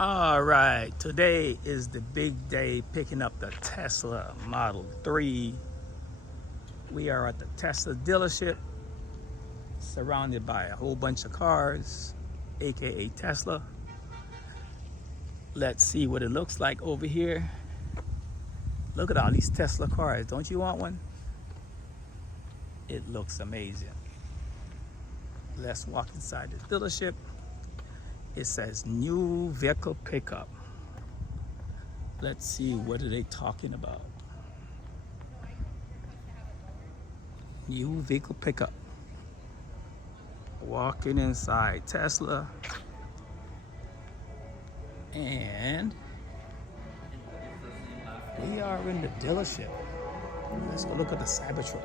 All right, today is the big day picking up the Tesla Model 3. We are at the Tesla dealership, surrounded by a whole bunch of cars, aka Tesla. Let's see what it looks like over here. Look at all these Tesla cars. Don't you want one? It looks amazing. Let's walk inside the dealership. It says new vehicle pickup. Let's see, what are they talking about? New vehicle pickup. Walking inside Tesla. And we are in the dealership. Let's go look at the Cybertruck.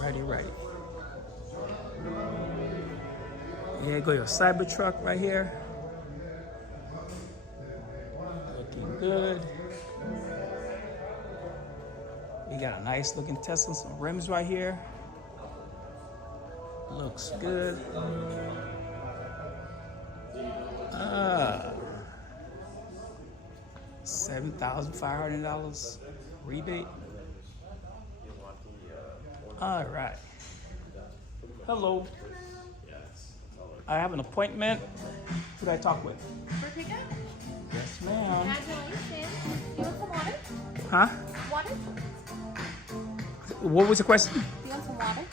Righty. Here go your Cybertruck right here. Looking good. We got a nice looking Tesla, some rims right here. Looks good. $7,500 rebate. All right. Hello. I have an appointment. Who do I talk with? For pickup? Yes, ma'am. Congratulations. You want some water? Huh? Water? What was the question? You want some water?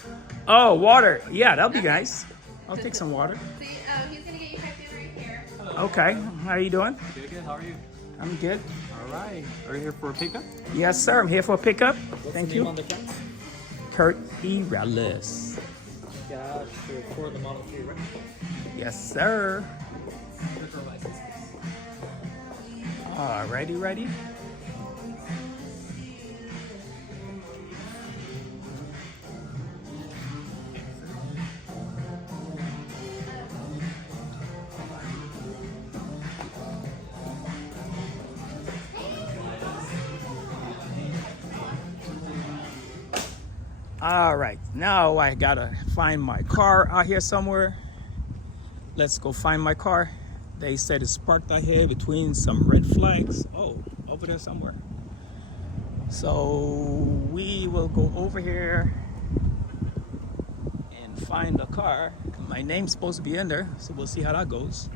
Oh, water. Yeah, that'll be nice. I'll take some water. See, he's gonna get you checked in right here. Okay. How are you doing? Good. How are you? I'm good. All right. Are you here for a pickup? Yes, sir. I'm here for a pickup. What's Thank the name you. on the front? Kurt E. Rallis. Got for the Model 3, right? Yes, sir. Liquor license. Alrighty, ready? All right, now I gotta find my car out here somewhere. Let's go find my car. They said it's parked out here between some red flags. Oh, over there somewhere. So we will go over here and find the car. My name's supposed to be in there, so we'll see how that goes.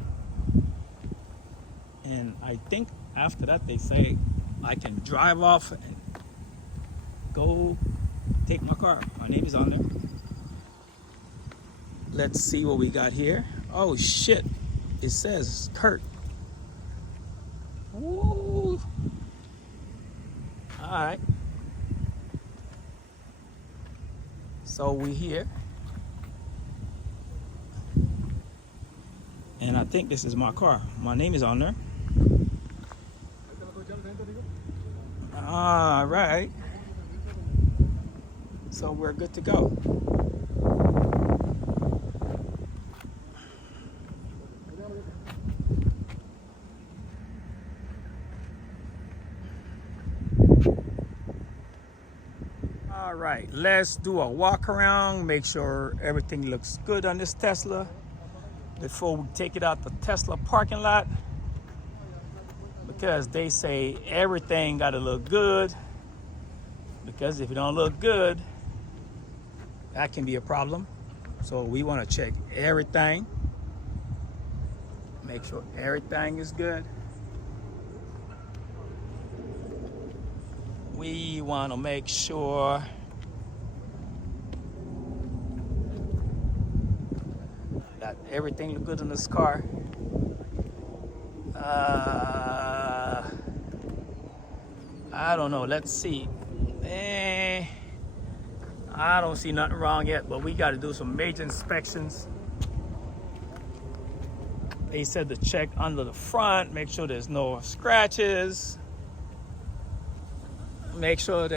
And I think after that they say I can drive off and go take my car. My name is on there. Let's see what we got here. Oh shit, it says Kurt. Woo. All right. So we here. And I think this is my car. My name is on there. All right. So we're good to go. All right, let's do a walk around, make sure everything looks good on this Tesla before we take it out the Tesla parking lot, because they say everything got to look good, because if it don't look good, that can be a problem. So we want to check everything, make sure everything is good. We want to make sure that everything looks good in this car. I don't know, let's see. I don't see nothing wrong yet, but we got to do some major inspections. They said to check under the front, make sure there's no scratches. Make sure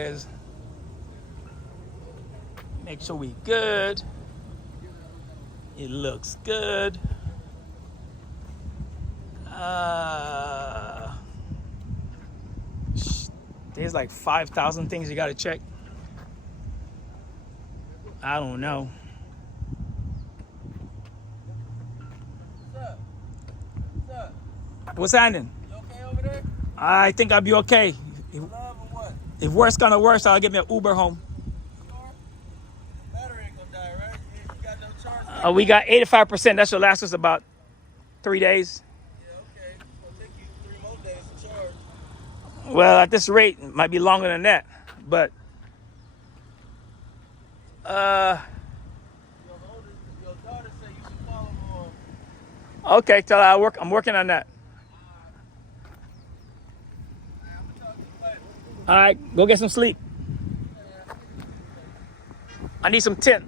we good. It looks good. There's like 5,000 things you gotta check. I don't know. What's happening? You okay over there? I think I'll be okay. Love or what? If worse gonna worse, I'll get me an Uber home. Sure? Battery ain't gonna die, right? You got no charge? We got 85%. That should last us about 3 days. Yeah, okay. It'll take you 3 more days to charge. Well, at this rate, it might be longer than that. But Your daughter said you should follow her on. okay, tell her I'm working on that. I'm gonna talk to you later. All right, go get some sleep. I need some tint.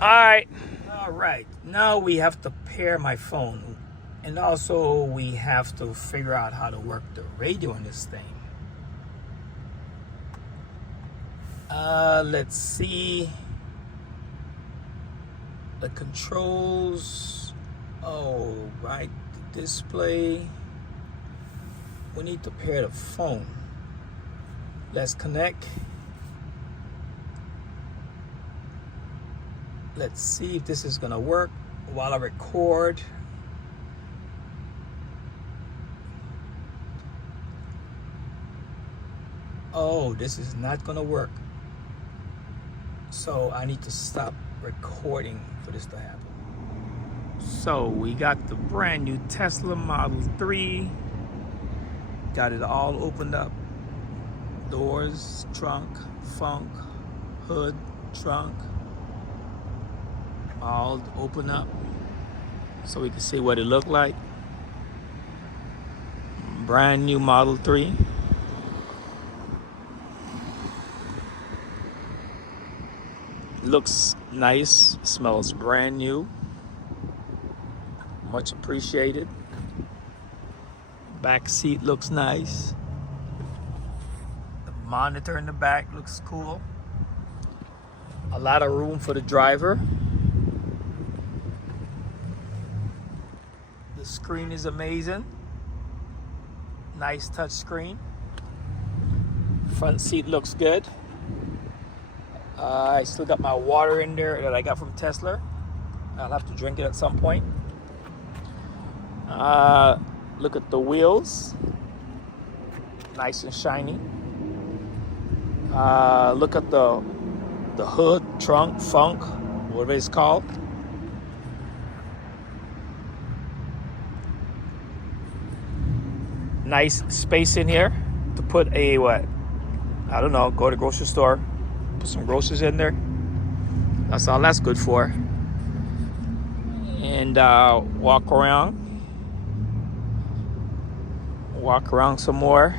All right. All right. Now we have to pair my phone. And also we have to figure out how to work the radio in this thing. Let's see. The controls. Oh, right. The display. We need to pair the phone. Let's connect. Let's see if this is gonna work while I record. Oh, this is not gonna work. So I need to stop recording for this to happen. So we got the brand new Tesla Model 3. Got it all opened up. Doors, trunk, funk, hood, trunk. All open up so we can see what it looked like. Brand new Model 3. Looks nice, smells brand new. Much appreciated. Back seat looks nice. The monitor in the back looks cool. A lot of room for the driver. The screen is amazing. Nice touch screen. Front seat looks good. I still got my water in there that I got from Tesla. I'll have to drink it at some point. Look at the wheels. Nice and shiny. Look at the hood, trunk, funk, whatever it's called. Nice space in here to put a what? I don't know, go to the grocery store, put some groceries in there. That's all that's good for. And walk around some more.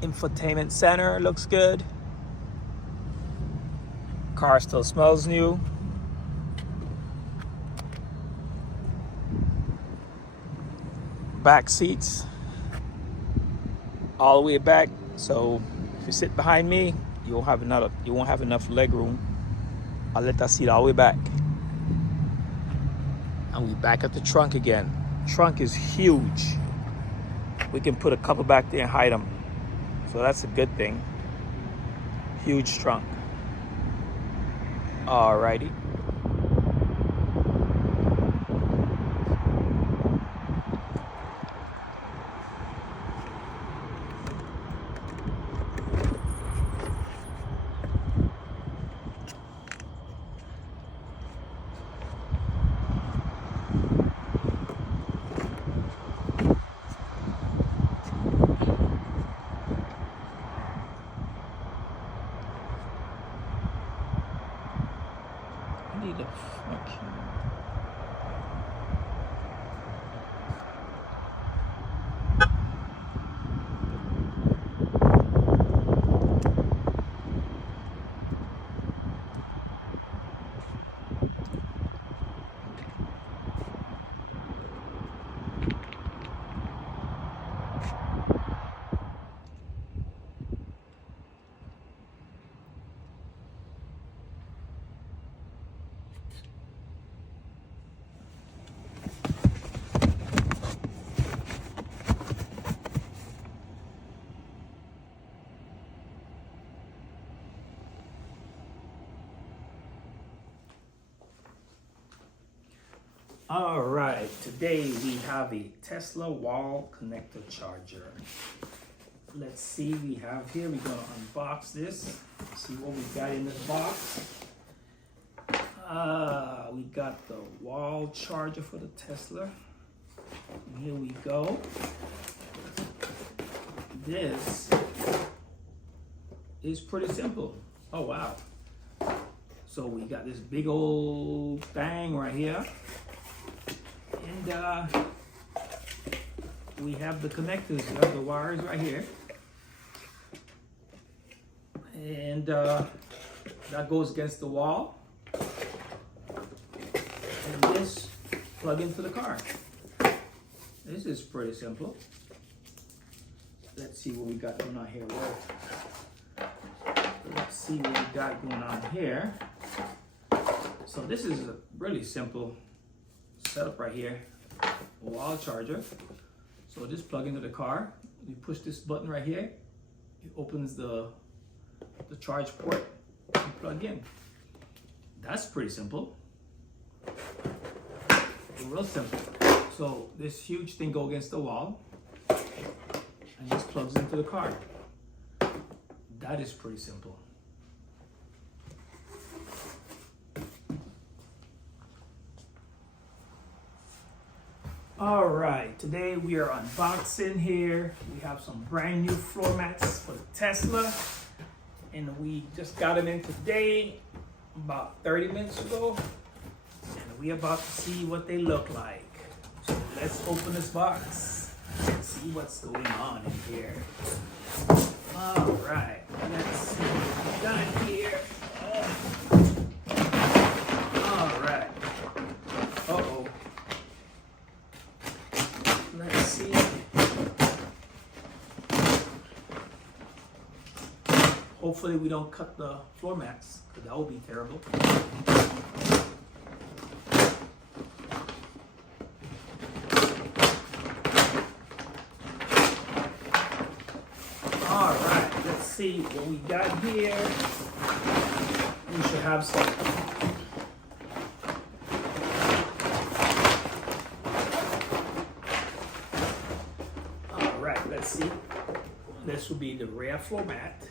Infotainment center looks good. Car still smells new. Back seats all the way back, so if you sit behind me, you won't have enough leg room. I'll let that seat all the way back. And we back at the trunk again. Trunk is huge. We can put a couple back there and hide them, so that's a good thing. Huge trunk. Alrighty. I need a fucking... All right, today we have a Tesla wall connector charger. Let's see, we have here, we're gonna unbox this, see what we got in this box. We got the wall charger for the Tesla. Here we go. This is pretty simple. Oh wow. So we got this big old thing right here. And we have the connectors, we have the wires right here. And that goes against the wall. And this plug into the car. This is pretty simple. Let's see what we got going on here. Let's see what we got going on here. So this is a really simple setup right here. A wall charger. So just plug into the car. You push this button right here. It opens the charge port and plug in. That's pretty simple. Real simple. So this huge thing goes against the wall and just plugs into the car. That is pretty simple. All right, today we are unboxing here. We have some brand new floor mats for the Tesla, and we just got them in today, about 30 minutes ago, and we're about to see what they look like. So let's open this box and see what's going on in here. All right, let's see what we got in here. All right. Uh-oh. Let's see. Hopefully we don't cut the floor mats, because that would be terrible. All right, let's see what we got here. We should have some. All right, let's see. This will be the rear floor mat.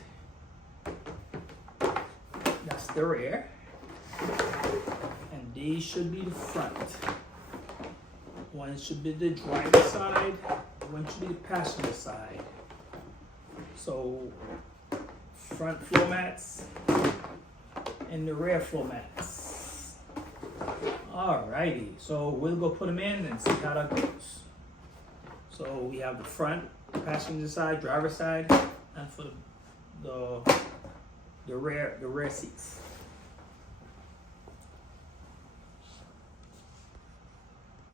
That's the rear. And these should be the front. One should be the driver's side, one should be the passenger side. So, front floor mats and the rear floor mats. Alrighty, so we'll go put them in and see how that goes. So we have the front, passenger side, driver's side, and for the rear seats.